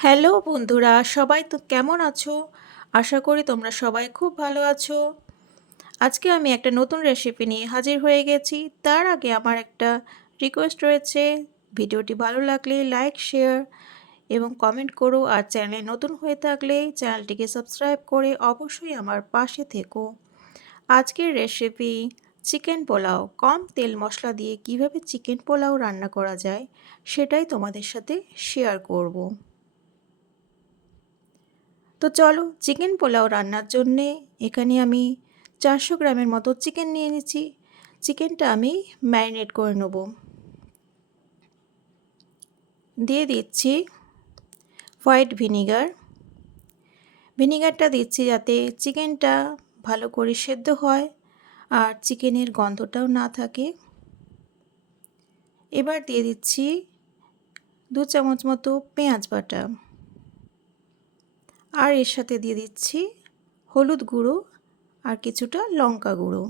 Hello বন্ধুরা, সবাই তো কেমন আছো? আশা করি তোমরা সবাই খুব ভালো আছো। আজকে আমি একটা নতুন রেসিপি নিয়ে হাজির হয়ে গেছি। তার আগে আমার একটা রিকোয়েস্ট রয়েছে। ভিডিওটি ভালো লাগলে লাইক, শেয়ার এবং কমেন্ট করো। আর চ্যানেলে নতুন হয়ে থাকলে চ্যানেলটিকে সাবস্ক্রাইব করে অবশ্যই আমার পাশে থেকো। আজকের রেসিপি চিকেন পোলাও। কম তেল মশলা দিয়ে কিভাবে চিকেন পোলাও রান্না করা যায় সেটাই তোমাদের সাথে শেয়ার করব। তো চলো চিকেন পোলাও রান্নার জন্যে এখানে আমি 400 গ্রামের মতো চিকেন নিয়ে নিচ্ছি। চিকেনটা আমি ম্যারিনেট করে নেব। দিয়ে দিচ্ছি হোয়াইট ভিনিগার। ভিনিগারটা দিচ্ছি যাতে চিকেনটা ভালো করে সেদ্ধ হয় আর চিকেনের গন্ধটাও না থাকে। এবার দিয়ে দিচ্ছি 2 চামচ মতো পেঁয়াজ বাটা। আর এর সাথে দিয়ে দিচ্ছি হলুদ গুঁড়ো আর কিছুটা লঙ্কা গুঁড়ো।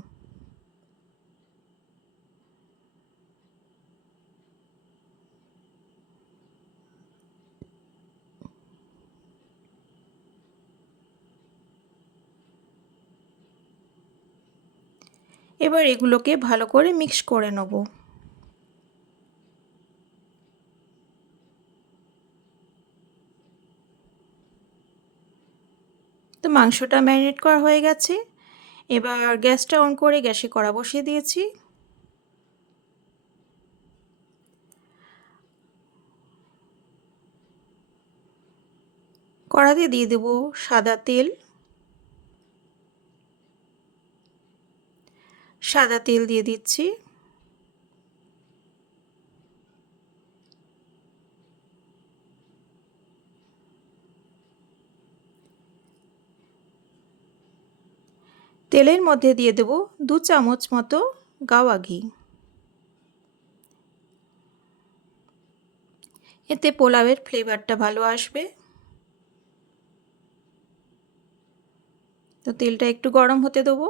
এবার এগুলোকে ভালো করে মিক্স করে নেব। তো মাংসটা ম্যারিনেট করা হয়ে গেছে। এবার গ্যাসটা অন করে গ্যাসে কড়া বসিয়ে দিয়েছি। কড়াতে দিয়ে দেব সাদা তেল। সাদা তেল দিয়ে দিচ্ছি। তেলের মধ্যে দিয়ে দেব 2 চামচ মতো গাওয়া ঘি। এতে পোলাওয়ের ফ্লেভারটা ভালো আসবে। তো তেলটা একটু গরম হতে দেবো।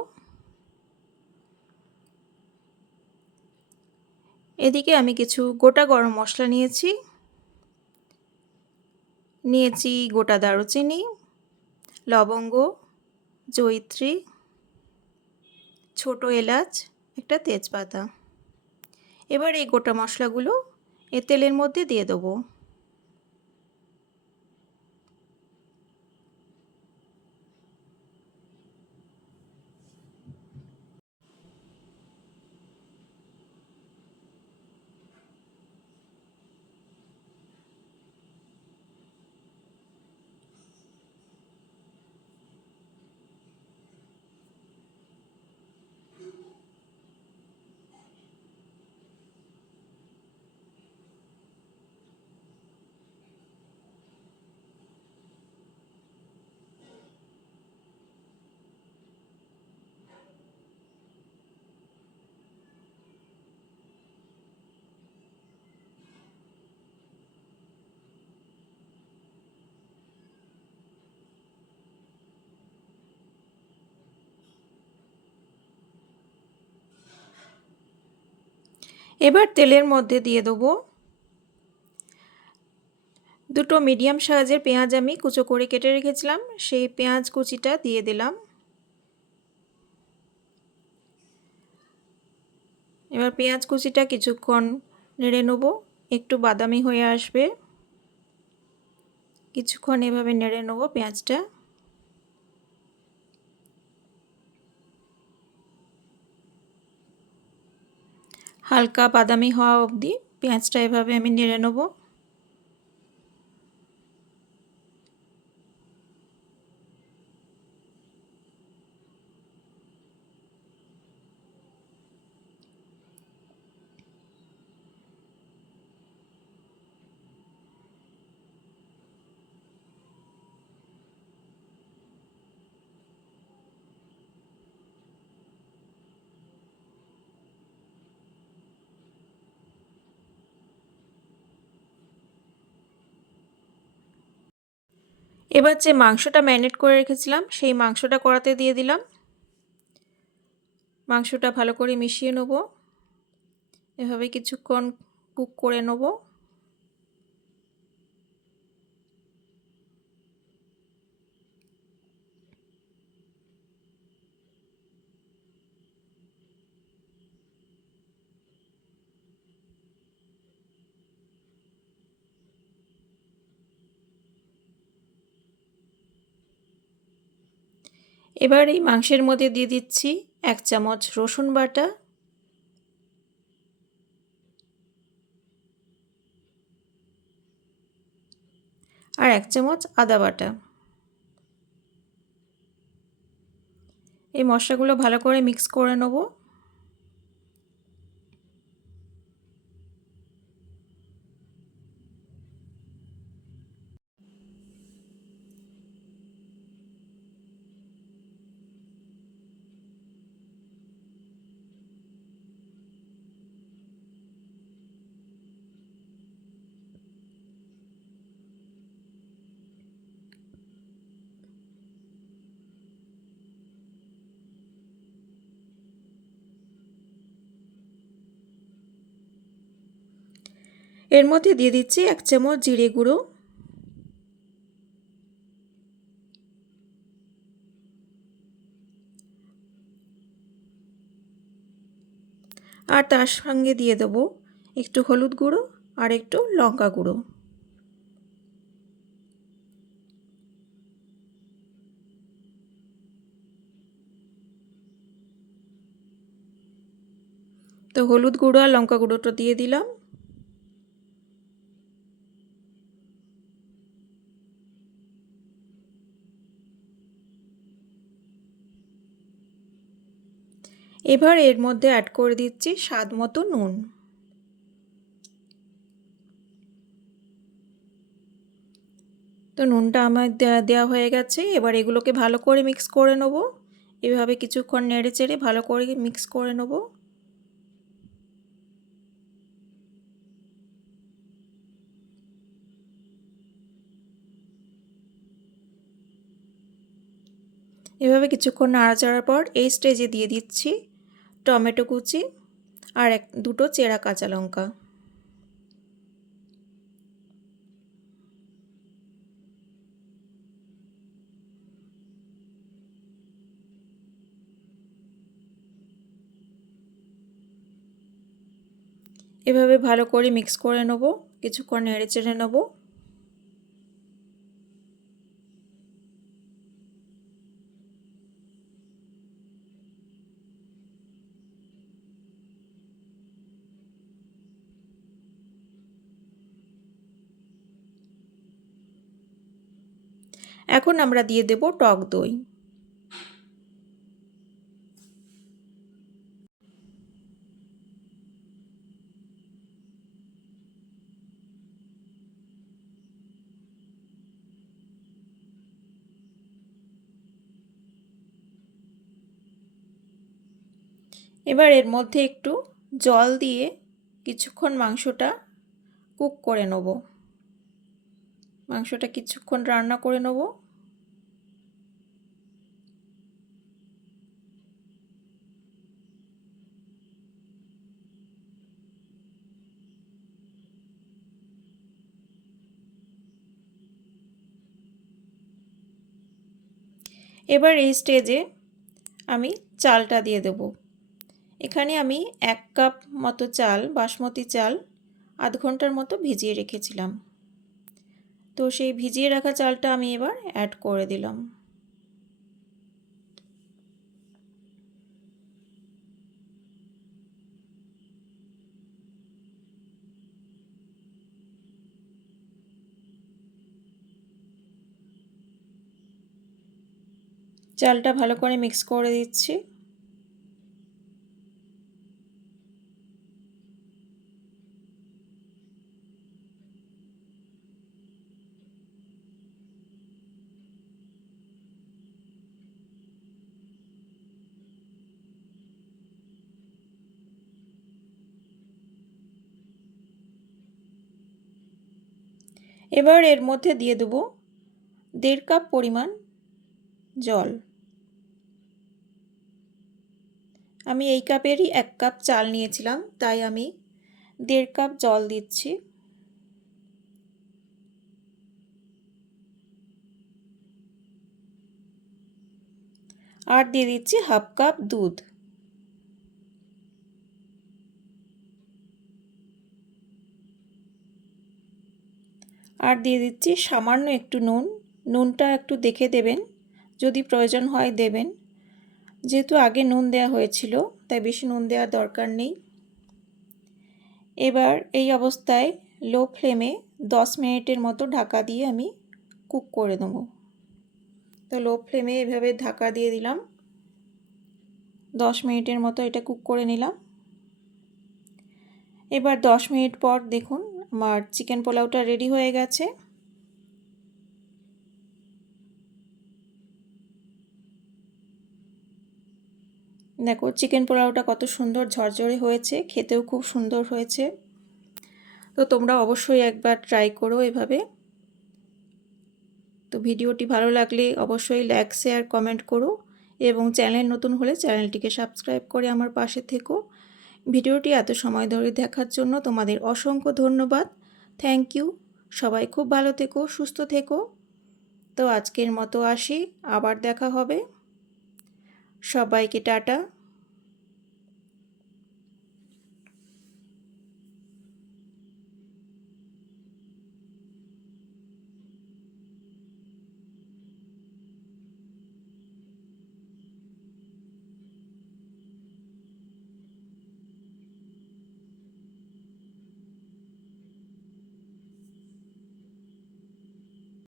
এদিকে আমি কিছু গোটা গরম মশলা নিয়েছি। নিয়েছি গোটা দারুচিনি, লবঙ্গ, জয়িত্রী, ছোট এলাচ, একটা তেজপাতা। এবার এই গোটা মশলাগুলো এ তেলের মধ্যে দিয়ে দেবো। এবার তেলের মধ্যে দিয়ে দেবো দুটো মিডিয়াম সাইজের পেঁয়াজ আমি কুচো করে কেটে রেখেছিলাম। সেই পেঁয়াজ কুচিটা দিয়ে দিলাম। এবার পেঁয়াজ কুচিটা কিছুক্ষণ নেড়ে নেবো, একটু বাদামি হয়ে আসবে। কিছুক্ষণ এভাবে নেড়ে নেবো পেঁয়াজটা। হালকা বাদামি হওয়া অবধি পেঁয়াজটা এভাবে আমি নেড়ে নেবো। এবার যে মাংসটা ম্যারিনেট করে রেখেছিলাম সেই মাংসটা কড়াতে দিয়ে দিলাম। মাংসটা ভালো করে মিশিয়ে নেব। এভাবে কিছুক্ষণ কুক করে নেব। এবার এই মাংসের মধ্যে দিয়ে দিচ্ছি 1 চামচ রসুন বাটা, আর 1 চামচ আদা বাটা। এই মশলাগুলো ভালো করে মিক্স করে নেব। এর মধ্যে দিয়ে দিচ্ছি 1 চামচ জিরে গুঁড়ো, আর তার সঙ্গে দিয়ে দেব একটু হলুদ গুঁড়ো আর একটু লঙ্কা গুঁড়ো। তো হলুদ গুঁড়ো আর লঙ্কা গুঁড়োটা দিয়ে দিলাম। এবার এর মধ্যে অ্যাড করে দিচ্ছি স্বাদ মতো নুন। তো নুনটা আমার দেওয়া হয়ে গেছে। এবার এগুলোকে ভালো করে মিক্স করে নেব। এভাবে কিছুক্ষণ নেড়ে চেড়ে ভালো করে মিক্স করে নেব। এভাবে কিছুক্ষণ নাড়াচাড়ার পর এই স্টেজে দিয়ে দিচ্ছি টমেটো কুচি আর দুটো চেরা কাঁচা লঙ্কা। এভাবে ভালো করে মিক্স করে নেব, কিছুক্ষণ নেড়ে চেড়ে নেব। এখন আমরা দিয়ে দেব টক দই। এবার এর মধ্যে একটু জল দিয়ে কিছুক্ষণ মাংসটা কুক করে নেব। মাংসটা কিছুক্ষণ রান্না করে নেব। এবার এই স্টেজে আমি চালটা দিয়ে দেব। এখানে আমি 1 কাপ মতো চাল, বাসমতি চাল, আধ ঘন্টার মতো ভিজিয়ে রেখেছিলাম। তো সেই ভিজিয়ে রাখা চালটা আমি এবার অ্যাড করে দিলাম। চালটা ভালো করে মিক্স করে দিচ্ছি। এবার এর মধ্যে দিয়ে দেব 1.5 কাপ পরিমাণ জল। আমি এই কাপেরই 1 কাপ চাল নিয়েছিলাম, তাই আমি 1.5 কাপ জল দিচ্ছি। আর দিয়ে দিচ্ছি হাফ কাপ দুধ। আর দিয়ে দিচ্ছি সামান্য একটু নুন। নুনটা একটু দেখে দেবেন, যদি প্রয়োজন হয় দেবেন। যেহেতু আগে নুন দেওয়া হয়েছিল তাই বেশি নুন দেওয়ার দরকার নেই। এবার এই অবস্থায় লো ফ্লেমে 10 মিনিটের মতো ঢাকা দিয়ে আমি কুক করে দেব। তো লো ফ্লেমে এভাবে ঢাকা দিয়ে দিলাম, 10 মিনিটের মতো এটা কুক করে নিলাম। এবার 10 মিনিট পর দেখুন আমার চিকেন পোলাওটা রেডি হয়ে গেছে। দেখো চিকেন পোলাওটা কত সুন্দর ঝরঝরে হয়েছে, খেতেও খুব সুন্দর হয়েছে। তো তোমরা অবশ্যই একবার ট্রাই করো এভাবে। তো ভিডিওটি ভালো লাগলে অবশ্যই লাইক শেয়ার কমেন্ট করো এবং চ্যানেল নতুন হলে চ্যানেলটিকে সাবস্ক্রাইব করে আমার পাশে থেকো। ভিডিওটি এত সময় ধরে দেখার জন্য তোমাদের অসংখ্য ধন্যবাদ। Thank you. সবাই খুব ভালো থেকো, সুস্থ থেকো। তো আজকের মতো আসি, আবার দেখা হবে। সবাইকে টাটা।